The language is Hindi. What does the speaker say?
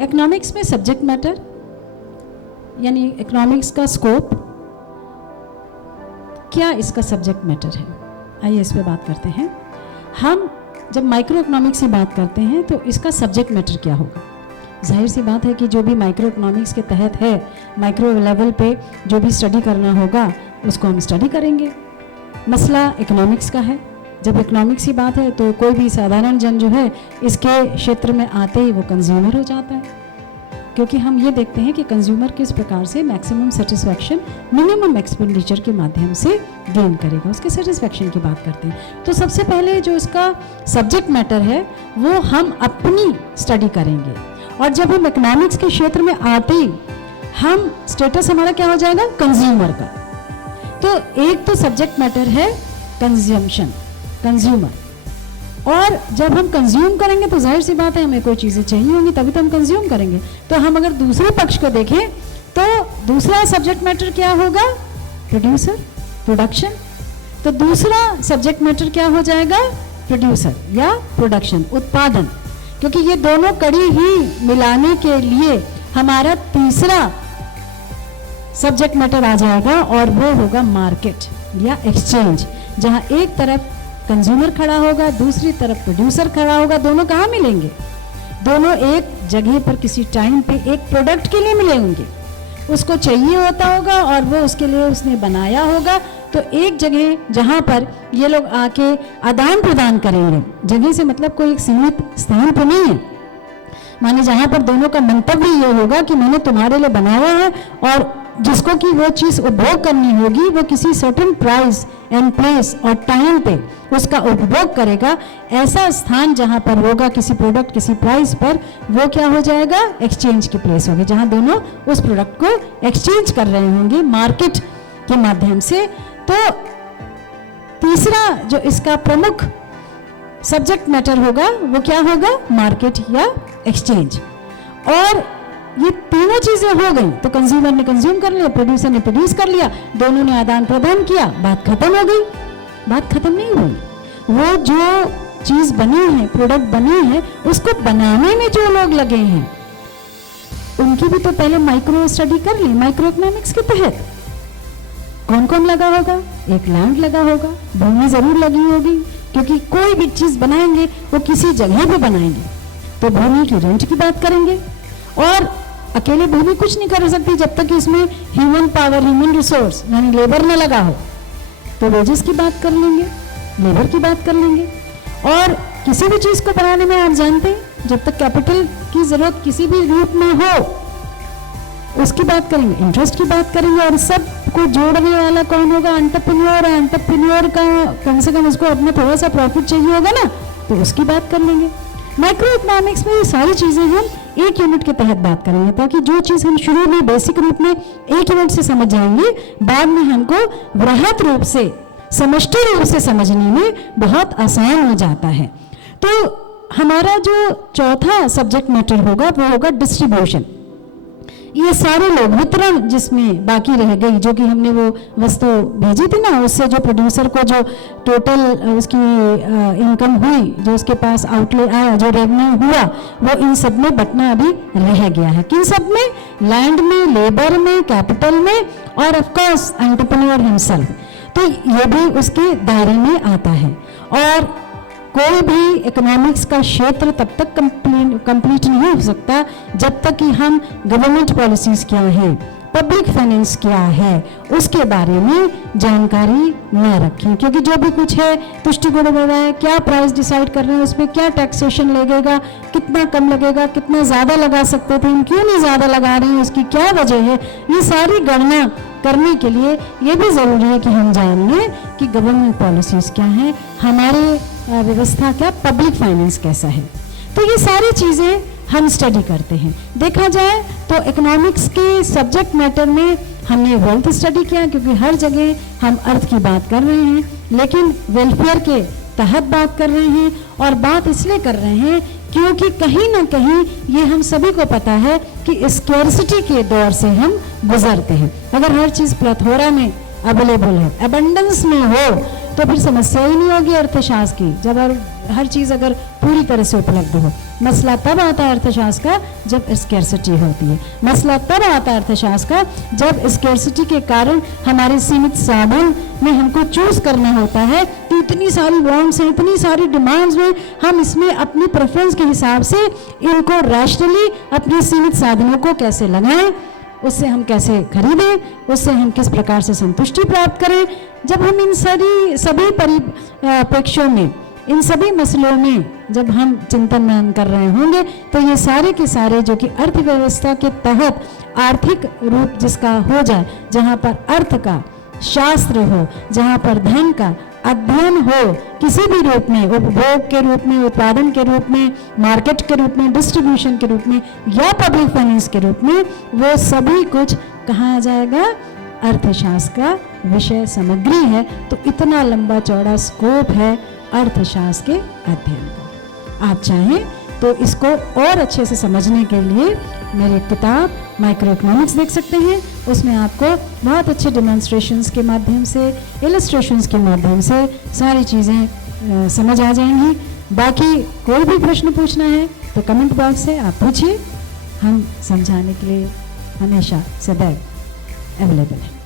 इकोनॉमिक्स में सब्जेक्ट मैटर यानी इकोनॉमिक्स का स्कोप, क्या इसका सब्जेक्ट मैटर है, आइए इस पे बात करते हैं। हम जब माइक्रो इकोनॉमिक्स की बात करते हैं तो इसका सब्जेक्ट मैटर क्या होगा। जाहिर सी बात है कि जो भी माइक्रो इकोनॉमिक्स के तहत है, माइक्रो लेवल पे जो भी स्टडी करना होगा उसको हम स्टडी करेंगे। मसला इकोनॉमिक्स का है। जब इकोनॉमिक्स की बात है तो कोई भी साधारण जन जो है इसके क्षेत्र में आते ही वो कंज्यूमर हो जाता है, क्योंकि हम ये देखते हैं कि कंज्यूमर किस प्रकार से मैक्सिमम सेटिस्फैक्शन मिनिमम एक्सपेंडिचर के माध्यम से गेन करेगा, उसके सेटिस्फैक्शन की बात करते हैं। तो सबसे पहले जो इसका सब्जेक्ट मैटर है वो हम अपनी स्टडी करेंगे, और जब हम इकोनॉमिक्स के क्षेत्र में आते ही हम स्टेटस हमारा क्या हो जाएगा, कंज्यूमर का। तो एक तो सब्जेक्ट मैटर है कंजम्पशन, कंज्यूमर, और जब हम कंज्यूम करेंगे तो जाहिर सी बात है हमें कोई चीज़ें चाहिए होंगी तभी तो हम कंज्यूम करेंगे। तो हम अगर दूसरे पक्ष को देखें तो दूसरा सब्जेक्ट मैटर क्या होगा, प्रोड्यूसर, प्रोडक्शन। तो दूसरा सब्जेक्ट मैटर क्या हो जाएगा, प्रोड्यूसर या प्रोडक्शन, उत्पादन, क्योंकि ये दोनों कड़ी ही मिलाने के लिए हमारा तीसरा सब्जेक्ट मैटर आ जाएगा, और वो होगा मार्केट या एक्सचेंज, जहां एक तरफ कंज्यूमर खड़ा होगा, दूसरी तरफ प्रोड्यूसर खड़ा होगा। दोनों कहाँ मिलेंगे, दोनों एक जगह पर किसी टाइम पे एक प्रोडक्ट के लिए मिलेंगे, उसको चाहिए होता होगा और वो उसके लिए उसने बनाया होगा। तो एक जगह जहाँ पर ये लोग आके आदान प्रदान करेंगे, जगह से मतलब कोई एक सीमित स्थान पर नहीं है, माने जहाँ पर दोनों का मंतव्य ये होगा कि मैंने तुम्हारे लिए बनाया है, और जिसको कि वो चीज़ उपभोग करनी होगी वो किसी सर्टेन प्राइस एंड प्लेस और टाइम पे उसका उपभोग करेगा। ऐसा स्थान जहाँ पर होगा किसी प्रोडक्ट किसी प्राइस पर, वो क्या हो जाएगा, एक्सचेंज की प्लेस होगी, जहाँ दोनों उस प्रोडक्ट को एक्सचेंज कर रहे होंगे मार्केट के माध्यम से। तो तीसरा जो इसका प्रमुख सब्जेक्ट मैटर होगा वो क्या होगा, मार्केट या एक्सचेंज। और ये तीनों चीजें हो गई तो कंज्यूमर ने कंज्यूम कर लिया, प्रोड्यूसर ने प्रोड्यूस कर लिया, दोनों ने आदान प्रदान किया, बात खत्म हो गई। बात खत्म नहीं हुई, वो जो चीज बनी है, प्रोडक्ट बनी है, उसको बनाने में जो लोग लगे हैं उनकी भी तो पहले माइक्रो स्टडी कर ली। माइक्रो इकोनॉमिक्स के तहत कौन कौन लगा होगा, एक लैंड लगा होगा, भूमि जरूर लगी होगी, क्योंकि कोई भी चीज बनाएंगे वो किसी जगह पे बनाएंगे, तो भूमि की रेंट की बात करेंगे। और अकेले भूमि कुछ नहीं कर सकती जब तक कि इसमें ह्यूमन पावर, ह्यूमन रिसोर्स यानी लेबर न लगा हो, तो वेजेस की बात कर लेंगे, लेबर की बात कर लेंगे। और किसी भी चीज को बनाने में आप जानते हैं जब तक कैपिटल की जरूरत किसी भी रूप में हो उसकी बात करेंगे, इंटरेस्ट की बात करेंगे, और सब को जोड़ने वाला कौन होगा, एंटरप्रेन्योर है। एंटरप्रेन्योर का कम से कम उसको अपना थोड़ा सा प्रॉफिट चाहिए होगा ना, तो उसकी बात कर लेंगे। माइक्रो इकोनॉमिक्स में ये सारी चीजें हम एक यूनिट के तहत बात करेंगे, ताकि जो चीज हम शुरू में बेसिक रूप में एक यूनिट से समझ जाएंगे, बाद में हमको वृहत रूप से, समष्टि रूप से समझने में बहुत आसान हो जाता है। तो हमारा जो चौथा सब्जेक्ट मैटर होगा वो होगा डिस्ट्रीब्यूशन। ये सारे लोग, वितरण जिसमें बाकी रह गई, जो कि हमने वो वस्तु भेजी थी ना, उससे जो प्रोड्यूसर को जो टोटल उसकी इनकम हुई, जो उसके पास आउटले आया, जो रेवेन्यू हुआ, वो इन सब में बंटना अभी रह गया है। किन सब में, लैंड में, लेबर में, कैपिटल में, और ऑफ कोर्स एंटरप्रेन्योर हिमसेल्फ, तो ये भी उसके दायरे में आता है। और कोई भी इकोनॉमिक्स का क्षेत्र तब तक कंप्लीट नहीं हो सकता जब तक कि हम गवर्नमेंट पॉलिसीज क्या है, पब्लिक फाइनेंस क्या है, उसके बारे में जानकारी न रखें। क्योंकि जो भी कुछ है तुष्टि गुण हो रहा है, क्या प्राइस डिसाइड कर रहे हैं, उसमें क्या टैक्सेशन लगेगा, कितना कम लगेगा, कितना ज़्यादा लगा सकते थे, हम क्यों नहीं ज़्यादा लगा रहे हैं, उसकी क्या वजह है, ये सारी गणना करने के लिए ये भी ज़रूरी है कि हम जान लें कि गवर्नमेंट पॉलिसीज़ क्या हैं, हमारे व्यवस्था क्या, पब्लिक फाइनेंस कैसा है। तो ये सारी चीज़ें हम स्टडी करते हैं। देखा जाए तो इकोनॉमिक्स के सब्जेक्ट मैटर में हमने वेल्थ स्टडी किया, क्योंकि हर जगह हम अर्थ की बात कर रहे हैं, लेकिन वेलफेयर के तहत बात कर रहे हैं। और बात इसलिए कर रहे हैं क्योंकि कहीं ना कहीं ये हम सभी को पता है कि स्कैर्सिटी के दौर से हम गुजरते हैं। अगर हर चीज़ प्लेथोरा में अवेलेबल है, एबंडेंस में हो, तो फिर समस्या ही नहीं होगी अर्थशास्त्र की, जब हर चीज़ अगर पूरी तरह से उपलब्ध हो। मसला तब आता है अर्थशास्त्र का जब स्कैर्सिटी होती है। मसला तब आता है अर्थशास्त्र का जब स्कैर्सिटी के कारण हमारे सीमित साधन में हमको चूज करना होता है कि इतनी सारी वांट्स हैं, इतनी सारी डिमांड्स हैं, हम इसमें अपनी प्रेफरेंस के हिसाब से इनको रैशनली अपने सीमित साधनों को कैसे लगाएं, उससे हम कैसे खरीदें, उससे हम किस प्रकार से संतुष्टि प्राप्त करें। जब हम इन सभी परिप्रेक्ष्यों में, इन सभी मसलों में जब हम चिंतन मनन कर रहे होंगे तो ये सारे के सारे जो कि अर्थव्यवस्था के तहत आर्थिक रूप जिसका हो जाए, जहाँ पर अर्थ का शास्त्र हो, जहाँ पर धन का अध्ययन हो किसी भी रूप में, उपभोग के रूप में, उत्पादन के रूप में, मार्केट के रूप में, डिस्ट्रीब्यूशन के रूप में या पब्लिक फाइनेंस के रूप में, वो सभी कुछ कहाँ आ जाएगा, अर्थशास्त्र का विषय सामग्री है। तो इतना लंबा चौड़ा स्कोप है अर्थशास्त्र के अध्ययन का। आप चाहें तो इसको और अच्छे से समझने के लिए मेरी किताब माइक्रो इकोनॉमिक्स देख सकते हैं। उसमें आपको बहुत अच्छे डेमोन्स्ट्रेशंस के माध्यम से, इलस्ट्रेशंस के माध्यम से सारी चीज़ें समझ आ जाएंगी। बाकी कोई भी प्रश्न पूछना है तो कमेंट बॉक्स से आप पूछिए, हम समझाने के लिए हमेशा सदैव अवेलेबल हैं।